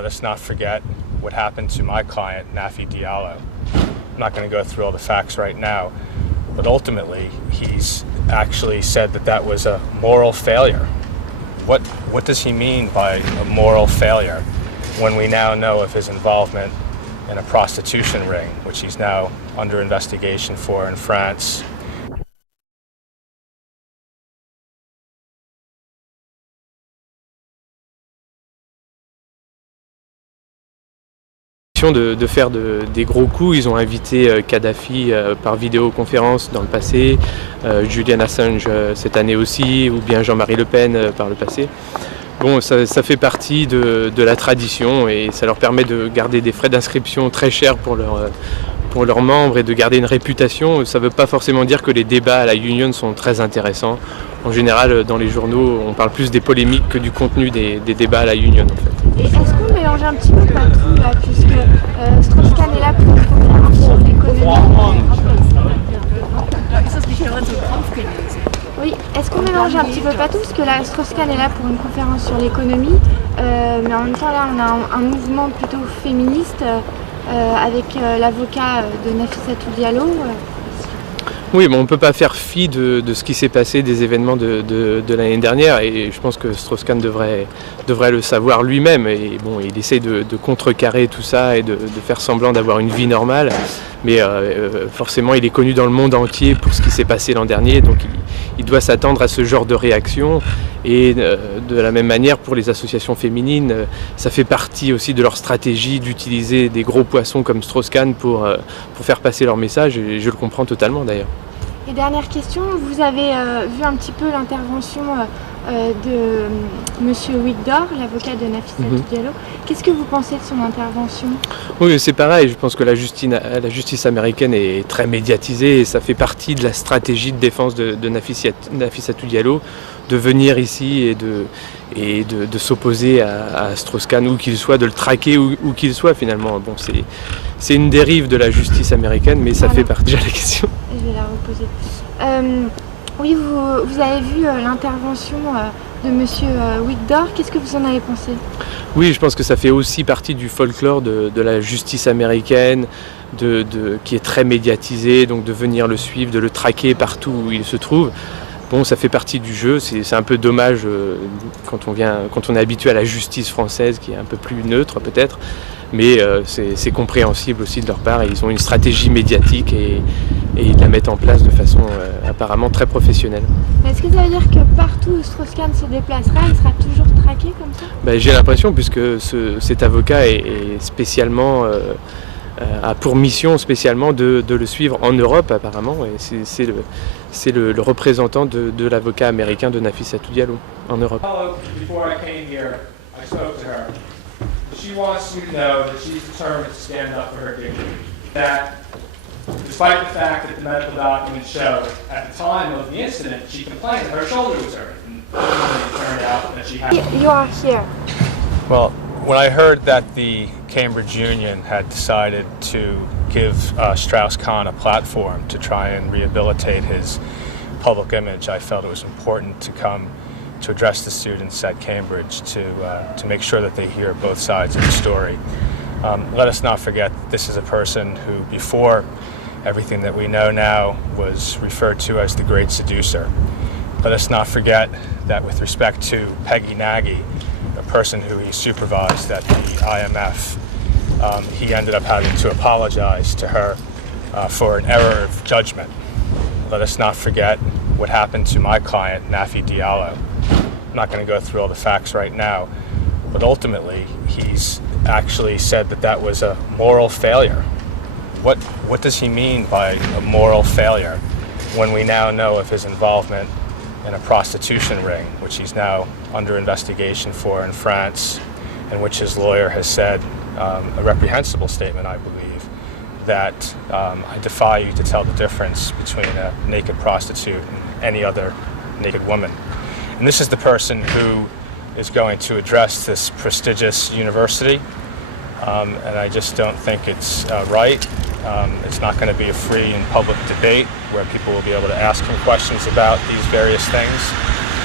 Let us not forget what happened to my client, Nafi Diallo. I'm not going to go through all the facts right now, but ultimately he's actually said that that was a moral failure. What does he mean by a moral failure when we now know of his involvement in a prostitution ring, which he's now under investigation for in France? De faire des gros coups. Ils ont invité Kadhafi par vidéoconférence dans le passé, Julian Assange cette année aussi, ou bien Jean-Marie Le Pen par le passé. Bon, ça fait partie de la tradition et ça leur permet de garder des frais d'inscription très chers pour leurs membres et de garder une réputation. Ça ne veut pas forcément dire que les débats à la Union sont très intéressants. En général, dans les journaux, on parle plus des polémiques que du contenu des débats à la Union, en fait. Et est-ce qu'on mélange un petit peu pas tout là, puisque Strauss-Kahn est là pour une conférence sur l'économie? Oui, est-ce qu'on mélange un petit peu pas tout, parce que là, Strauss-Kahn est là pour une conférence sur l'économie, mais en même temps là, on a un mouvement plutôt féministe avec l'avocat de Nafissatou Diallo. Oui, bon, on ne peut pas faire fi de ce qui s'est passé, des événements de l'année dernière, et je pense que Strauss-Kahn devrait le savoir lui-même. Et bon, il essaie de contrecarrer tout ça et de faire semblant d'avoir une vie normale, mais forcément il est connu dans le monde entier pour ce qui s'est passé l'an dernier, donc il doit s'attendre à ce genre de réaction. Et de la même manière pour les associations féminines, ça fait partie aussi de leur stratégie d'utiliser des gros poissons comme Strauss-Kahn pour faire passer leur message, et je le comprends totalement d'ailleurs. Et dernière question, vous avez vu un petit peu l'intervention de Monsieur Wigdor, l'avocat de Nafissatou Diallo. Qu'est-ce que vous pensez de son intervention? Oui, c'est pareil, je pense que la justice américaine est très médiatisée et ça fait partie de la stratégie de défense de Nafissatou Diallo, de venir ici et de s'opposer à Strauss-Kahn, où qu'il soit, de le traquer où qu'il soit finalement. Bon, c'est une dérive de la justice américaine, mais ça fait partie de la question. Je vais la reposer. Oui, vous avez vu l'intervention de Monsieur Wigdor. Qu'est-ce que vous en avez pensé? Oui, je pense que ça fait aussi partie du folklore de la justice américaine, qui est très médiatisée, donc de venir le suivre, de le traquer partout où il se trouve. Bon, ça fait partie du jeu, c'est un peu dommage quand on est habitué à la justice française qui est un peu plus neutre peut-être, mais c'est compréhensible aussi de leur part, et ils ont une stratégie médiatique et ils la mettent en place de façon apparemment très professionnelle. Est-ce que ça veut dire que partout où Strauss-Kahn se déplacera, il sera toujours traqué comme ça? J'ai l'impression, puisque cet avocat est spécialement a pour mission spécialement de le suivre en Europe apparemment, et c'est le représentant de l'avocat américain de Nafissatou Diallo en Europe. She wants you to know that she's determined to stand up for her dignity. That, despite the fact that the medical documents show at the time of the incident, she complained that her shoulder was hurting. And it turned out that she had. You are here. Well, when I heard that the Cambridge Union had decided to give Strauss-Kahn a platform to try and rehabilitate his public image, I felt it was important to come to address the students at Cambridge to make sure that they hear both sides of the story. Let us not forget that this is a person who, before everything that we know now, was referred to as the Great Seducer. Let us not forget that with respect to Peggy Nagy, a person who he supervised at the IMF, he ended up having to apologize to her for an error of judgment. Let us not forget what happened to my client, Nafi Diallo. I'm not going to go through all the facts right now, but ultimately he's actually said that that was a moral failure. What does he mean by a moral failure when we now know of his involvement in a prostitution ring, which he's now under investigation for in France, and which his lawyer has said, a reprehensible statement, I believe, that I defy you to tell the difference between a naked prostitute and any other naked woman. And this is the person who is going to address this prestigious university, and I just don't think it's right. It's not going to be a free and public debate where people will be able to ask him questions about these various things.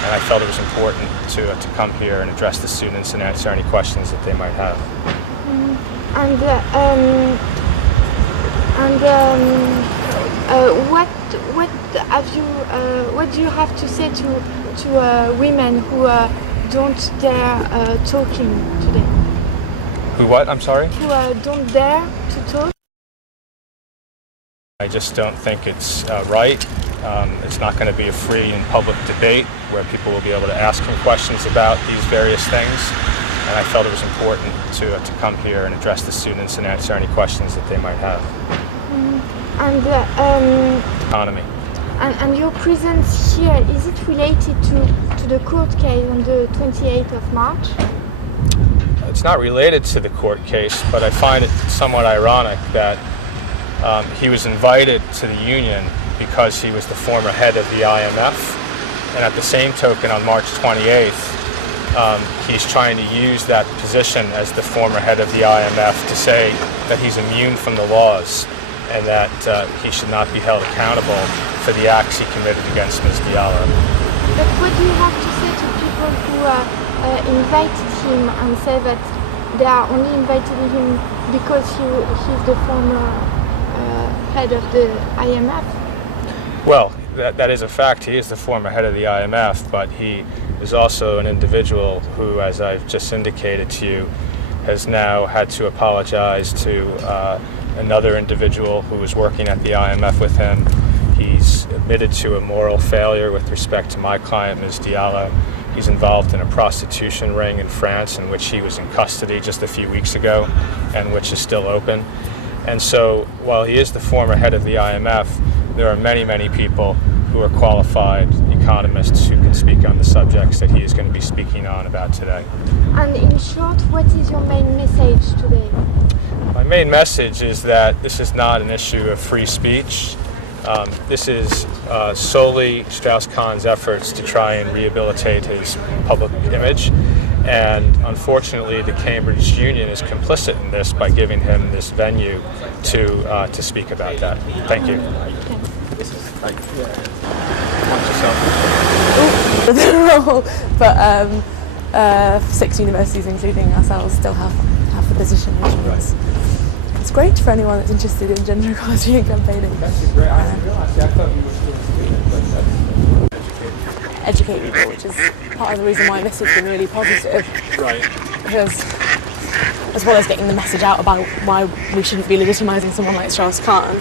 and I felt it was important to come here and address the students and answer any questions that they might have. And what do you have to say to women who don't dare talking today? Who what? I'm sorry? Who don't dare to talk? I just don't think it's right. It's not going to be a free and public debate where people will be able to ask him questions about these various things. And I felt it was important to come here and address the students and answer any questions that they might have. Economy. And your presence here, is it related to the court case on the 28th of March? It's not related to the court case, but I find it somewhat ironic that he was invited to the union because he was the former head of the IMF, and at the same token on March 28th, he's trying to use that position as the former head of the IMF to say that he's immune from the laws and that he should not be held accountable for the acts he committed against Ms. Diallo. But what do you have to say to people who invited him and say that they are only inviting him because he's the former head of the IMF? Well, that is a fact. He is the former head of the IMF, but he is also an individual who, as I've just indicated to you, has now had to apologize to another individual who was working at the IMF with him. He's admitted to a moral failure with respect to my client, Ms. Diallo. He's involved in a prostitution ring in France in which he was in custody just a few weeks ago and which is still open. And so while he is the former head of the IMF, there are many, many people who are qualified economists who can speak on the subjects that he is going to be speaking on about today. And in short, what is your main message today? My main message is that this is not an issue of free speech. This is solely Strauss-Kahn's efforts to try and rehabilitate his public image. And unfortunately, the Cambridge Union is complicit in this by giving him this venue to speak about that. Thank you. But 6 universities, including ourselves, still have the position, which means it's great for anyone that's interested in gender equality and campaigning. Educate people, which is part of the reason why this has been really positive. Right. Because as well as getting the message out about why we shouldn't be legitimising someone like Strauss-Kahn,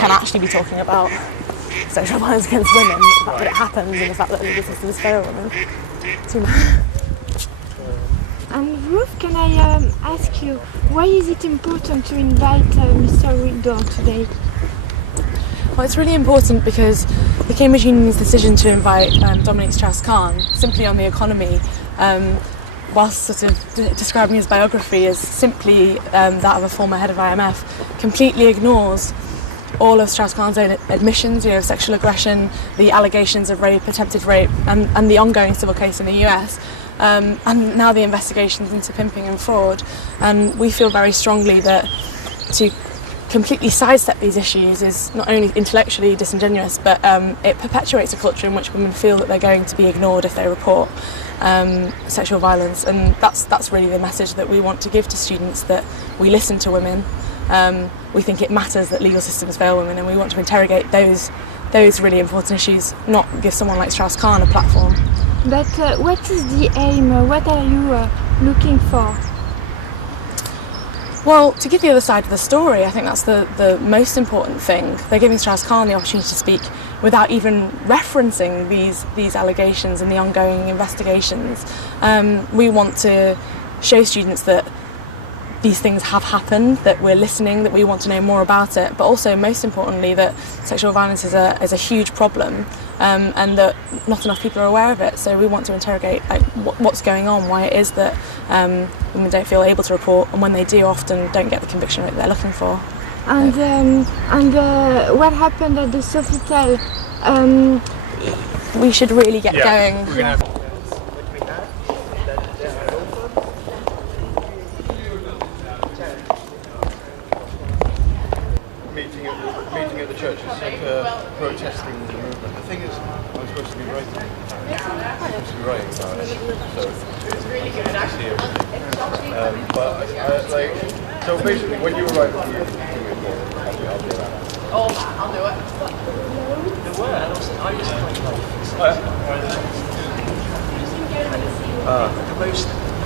can actually be talking about sexual violence against women, the fact that it happens and the fact that the legal system is fair women. And Ruth, can I ask you, why is it important to invite Mr. Wigdor today? Well, it's really important because the Cambridge Union's decision to invite Dominique Strauss-Kahn simply on the economy, whilst sort of describing his biography as simply that of a former head of IMF, completely ignores all of Strauss-Kahn's own admissions, of sexual aggression, the allegations of rape, attempted rape, and the ongoing civil case in the US, and now the investigations into pimping and fraud. And we feel very strongly that to completely sidestep these issues is not only intellectually disingenuous, but it perpetuates a culture in which women feel that they're going to be ignored if they report sexual violence. And that's really the message that we want to give to students, that we listen to women. We think it matters that legal systems fail women, and we want to interrogate those really important issues, not give someone like Strauss-Kahn a platform. But what is the aim? What are you looking for? Well, to give the other side of the story, I think that's the most important thing. They're giving Strauss-Kahn the opportunity to speak without even referencing these allegations and the ongoing investigations. We want to show students that these things have happened, that we're listening, that we want to know more about it, but also, most importantly, that sexual violence is a huge problem, and that not enough people are aware of it. So we want to interrogate what's going on, why it is that women don't feel able to report, and when they do, often don't get the conviction rate they're looking for. And what happened at the Sofitel? We should really get going. Meeting at the church. It's like protesting the movement. The thing is, I'm supposed to be writing. I'm supposed to be writing about it. So it's really good actually. But so basically, when you were writing, you give me a call. I'll do that. Oh, I'll do it. The words, I just find the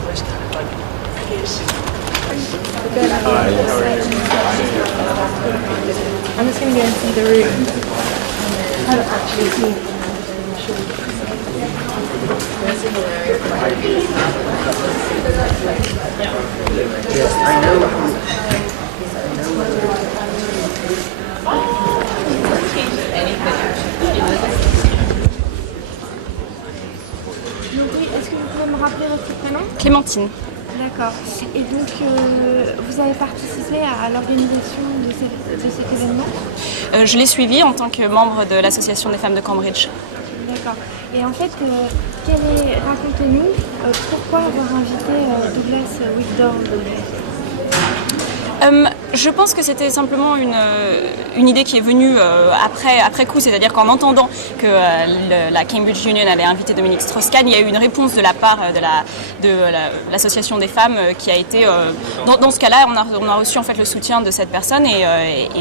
most kind of like piercing. I'm just going to go and see the room. I haven't actually seen it. Yes, I know. Donc oui, est-ce que vous pouvez me rappeler votre prénom? Clémentine. D'accord. Et donc, vous avez participé à l'organisation de cet événement? Je l'ai suivie en tant que membre de l'association des femmes de Cambridge. D'accord. Et en fait, racontez-nous pourquoi avoir invité Douglas Whitbourne? Je pense que c'était simplement une idée qui est venue après coup, c'est-à-dire qu'en entendant que la Cambridge Union allait inviter Dominique Strauss-Kahn, il y a eu une réponse de la part de l'association des femmes qui a été... Dans ce cas-là, on a reçu en fait le soutien de cette personne et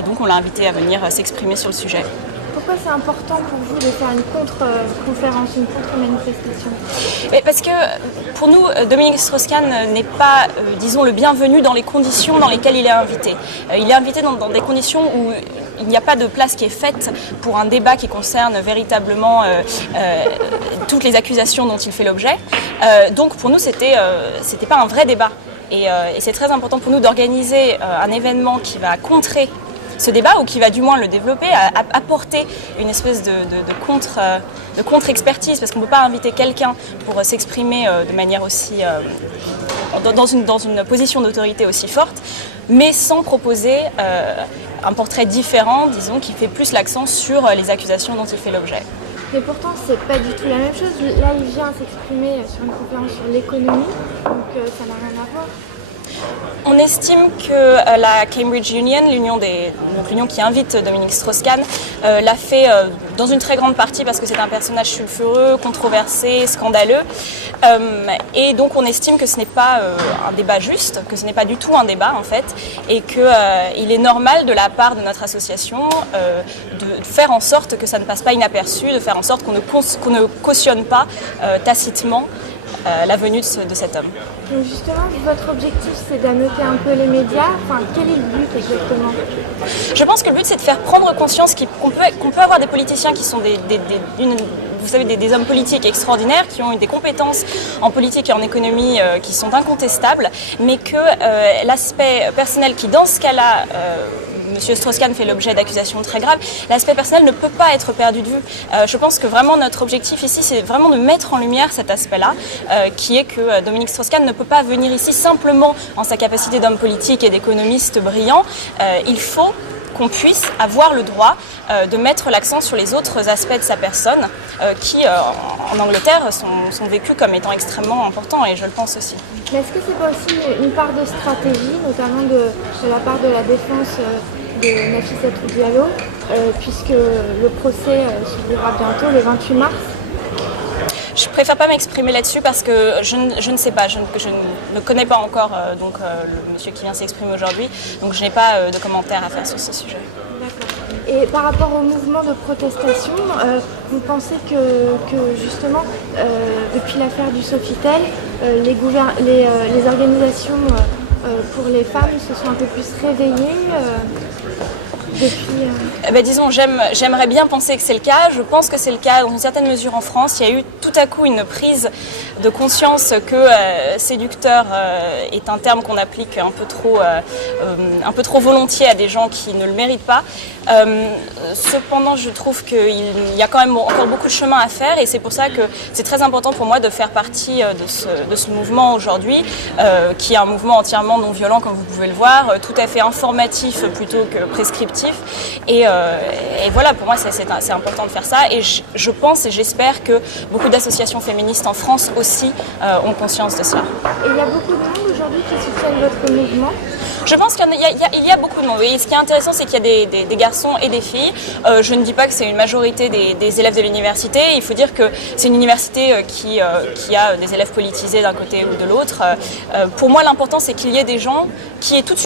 donc on l'a invité à venir s'exprimer sur le sujet. Pourquoi c'est important pour vous de faire une contre-conférence, une contre-manifestation? Parce que pour nous, Dominique Strauss-Kahn n'est pas, disons, le bienvenu dans les conditions dans lesquelles il est invité. Il est invité dans des conditions où il n'y a pas de place qui est faite pour un débat qui concerne véritablement toutes les accusations dont il fait l'objet. Donc pour nous, c'était pas un vrai débat. Et c'est très important pour nous d'organiser un événement qui va contrer ce débat ou qui va du moins le développer, apporter une espèce de contre-expertise, parce qu'on ne peut pas inviter quelqu'un pour s'exprimer de manière aussi dans une position d'autorité aussi forte, mais sans proposer un portrait différent, disons, qui fait plus l'accent sur les accusations dont il fait l'objet. Mais pourtant, c'est pas du tout la même chose. Là, il vient s'exprimer sur une conférence sur l'économie, donc ça n'a rien à voir. On estime que la Cambridge Union, l'union qui invite Dominique Strauss-Kahn, l'a fait dans une très grande partie parce que c'est un personnage sulfureux, controversé, scandaleux. Et donc on estime que ce n'est pas un débat juste, que ce n'est pas du tout un débat en fait, et qu'il est normal de la part de notre association de faire en sorte que ça ne passe pas inaperçu, de faire en sorte qu'on ne cautionne pas tacitement la venue de cet homme. Donc justement, votre objectif, c'est d'ameuter un peu les médias. Enfin, quel est le but exactement? Je pense que le but, c'est de faire prendre conscience qu'on peut avoir des politiciens qui sont vous savez, des hommes politiques extraordinaires, qui ont eu des compétences en politique et en économie qui sont incontestables, mais que l'aspect personnel qui, dans ce cas-là, Monsieur Strauss-Kahn fait l'objet d'accusations très graves, l'aspect personnel ne peut pas être perdu de vue. Je pense que vraiment notre objectif ici, c'est vraiment de mettre en lumière cet aspect-là, qui est que Dominique Strauss-Kahn ne peut pas venir ici simplement en sa capacité d'homme politique et d'économiste brillant. Il faut qu'on puisse avoir le droit de mettre l'accent sur les autres aspects de sa personne qui, en Angleterre, sont vécus comme étant extrêmement importants, et je le pense aussi. Mais est-ce que c'est pas aussi une part de stratégie, notamment de la part de la défense de Nafissatou Diallo, puisque le procès s'ouvrira bientôt, le 28 mars? Je préfère pas m'exprimer là-dessus parce que je ne sais pas, je ne connais pas encore le monsieur qui vient s'exprimer aujourd'hui, donc je n'ai pas de commentaires à faire sur ce sujet. D'accord. Et par rapport au mouvement de protestation, vous pensez que justement, depuis l'affaire du Sofitel, les organisations pour les femmes se sont un peu plus réveillées depuis... Disons, j'aimerais bien penser que c'est le cas. Je pense que c'est le cas dans une certaine mesure en France. Il y a eu tout à coup une prise de conscience que séducteur est un terme qu'on applique un peu trop volontiers à des gens qui ne le méritent pas. Cependant, je trouve qu'il y a quand même encore beaucoup de chemin à faire, et c'est pour ça que c'est très important pour moi de faire partie de ce mouvement aujourd'hui, qui est un mouvement entièrement non violent, comme vous pouvez le voir, tout à fait informatif plutôt que prescriptif. Et voilà, pour moi, c'est important de faire ça. Et je pense et j'espère que beaucoup d'associations féministes en France aussi ont conscience de cela. Et il y a beaucoup de monde aujourd'hui qui soutiennent votre mouvement? Je pense qu'il y a beaucoup de monde. Oui. Ce qui est intéressant, c'est qu'il y a des garçons et des filles. Je ne dis pas que c'est une majorité des élèves de l'université. Il faut dire que c'est une université qui a des élèves politisés d'un côté ou de l'autre. Pour moi, l'important, c'est qu'il y ait des gens qui aient tout de suite